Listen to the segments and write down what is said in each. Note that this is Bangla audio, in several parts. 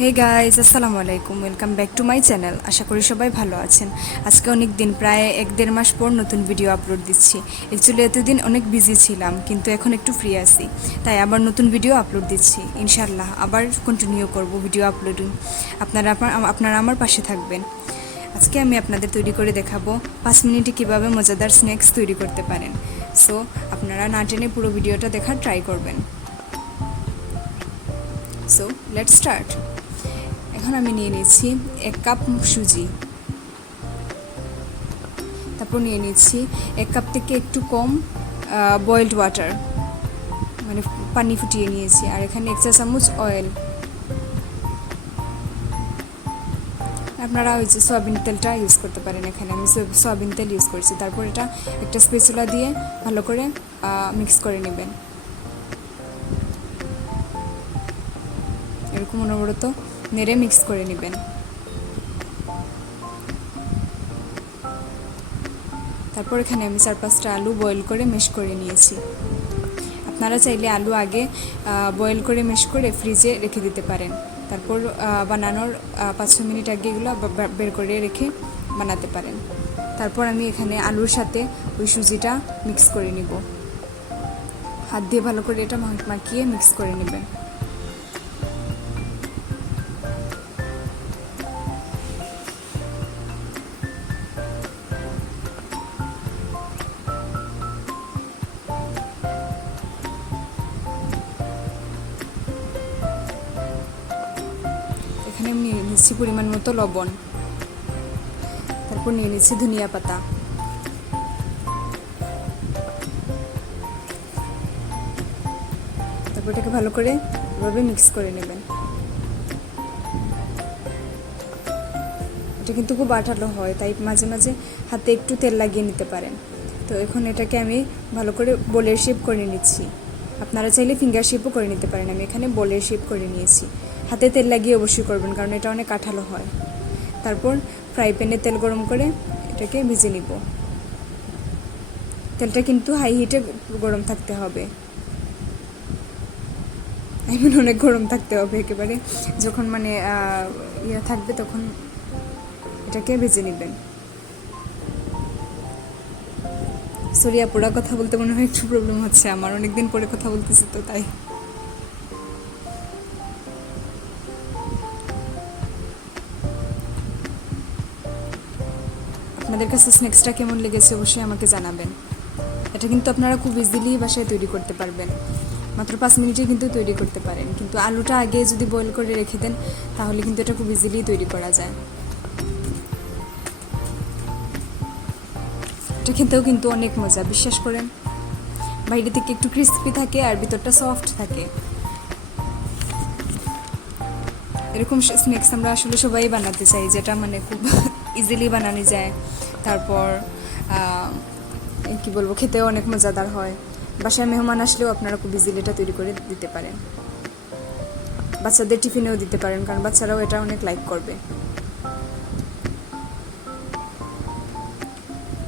হে গাইজ, আসসালামুয়ালাইকুম, welcome back to my channel. আশা করি সবাই ভালো আছেন। আজকে অনেক দিন, প্রায় 1-1.5 মাস পর নতুন ভিডিও আপলোড দিচ্ছি। অ্যাকচুয়ালি এতদিন অনেক বিজি ছিলাম, কিন্তু এখন একটু ফ্রি আছি, তাই আবার নতুন ভিডিও আপলোড দিচ্ছি। ইনশাআল্লাহ আবার কন্টিনিউ করব ভিডিও আপলোডিং। আপনারা আমার পাশে থাকবেন। আজকে আমি আপনাদের তৈরি করে দেখাবো 5 মিনিটে কীভাবে মজাদার স্ন্যাক্স তৈরি করতে পারেন। সো আপনারা না টেনে পুরো ভিডিওটা দেখার ট্রাই করবেন। So let's start. এখন আমি নিয়ে নিচ্ছি 1 কাপ সুজি, তারপর নিয়ে নিচ্ছি 1 কাপ থেকে একটু কম বয়েলড ওয়াটার, মানে পানি ফুটিয়ে নিয়েছি। আর এখানে 1 চা চামচ অয়েল, আপনারা ওই যে সয়াবিন তেলটা ইউজ করতে পারেন। এখানে আমি সয়াবিন তেল ইউজ করছি। তারপর এটা একটা স্প্যাচুলা দিয়ে ভালো করে মিক্স করে নেবেন। এরকম অনবরত নেড়ে মিক্স করে নেবেন। তারপর এখানে আমি 4-5টা আলু বয়েল করে ম্যাশ করে নিয়েছি। আপনারা চাইলে আলু আগে বয়েল করে ম্যাশ করে ফ্রিজে রেখে দিতে পারেন। তারপর বানানোর 5-6 মিনিট আগে এগুলো বের করে রেখে বানাতে পারেন। তারপর আমি এখানে আলুর সাথে ওই সুজিটা মিক্স করে নিব। হাত দিয়ে ভালো করে এটা মাখিয়ে মিক্স করে নেবেন। এখানে আমি নিয়ে নিচ্ছি পরিমাণ মতো লবণ, তারপর নিয়ে নিচ্ছি ধনিয়া পাতা, তারপর এটাকে ভালো করে এভাবে মিক্স করে নেবেন। এটা কিন্তু খুব আঠালো হয়, তাই মাঝে মাঝে হাতে একটু তেল লাগিয়ে নিতে পারেন। তো এখন এটাকে আমি ভালো করে বোলের শেপ করে নিচ্ছি। আপনারা চাইলে ফিঙ্গার শেপও করে নিতে পারেন। আমি এখানে বোলের শেপ করে নিয়েছি। হাতে তেল লাগিয়ে অবশ্যই করবেন, কারণ এটা অনেক আঠালো হয়। তারপর ফ্রাই প্যানে তেল গরম করে এটাকে ভেজে নিব। তেলটা কিন্তু হাই হিটে গরম থাকতে হবে, অনেক গরম থাকতে হবে একেবারে। যখন মানে থাকবে তখন এটাকে ভেজে নেবেন। সরি আপুরা, কথা বলতে মনে হয় একটু প্রবলেম হচ্ছে আমার, অনেকদিন পরে কথা বলতেছি তো তাই। আপনাদের কাছে স্ন্যাক্সটা কেমন লেগেছে অবশ্যই আমাকে জানাবেন। এটা কিন্তু আপনারা খুব ইজিলি বাসায় তৈরি করতে পারবেন। মাত্র 5 মিনিটে কিন্তু তৈরি করতে পারেন। কিন্তু আলুটা আগে যদি বয়েল করে রেখে দেন তাহলে কিন্তু এটা খুব ইজিলি তৈরি করা যায়। এটা খেতেও কিন্তু অনেক মজা, বিশ্বাস করেন। বাইরে থেকে একটু ক্রিস্পি থাকে আর ভিতরটা সফট থাকে। এরকম স্ন্যাক্স আমরা আসলে সবাই বানাতে চাই, যেটা মানে খুব ইজিলি বানানো যায়। তারপর কি বলবো, খেতেও অনেক মজাদার হয়। বাসায় মেহমান আসলেও আপনারা খুব ইজিলি এটা তৈরি করে দিতে পারেন। বাচ্চাদের টিফিনেও দিতে পারেন, কারণ বাচ্চারাও এটা অনেক লাইক করবে।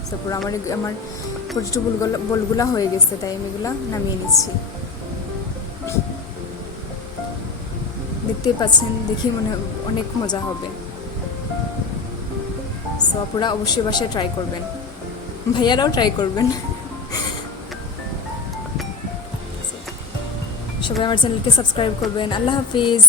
তারপর আমার পটেটো বলগুলা হয়ে গেছে, তাই আমি এগুলা নামিয়ে নিচ্ছি। দেখতেই পাচ্ছেন, দেখি মনে অনেক মজা হবে। সো আপুরা অবশ্যই বাসায় ট্রাই করবেন, ভাইয়ারাও ট্রাই করবেন। সবাই আমার চ্যানেলকে সাবস্ক্রাইব করবেন। আল্লাহ হাফিজ।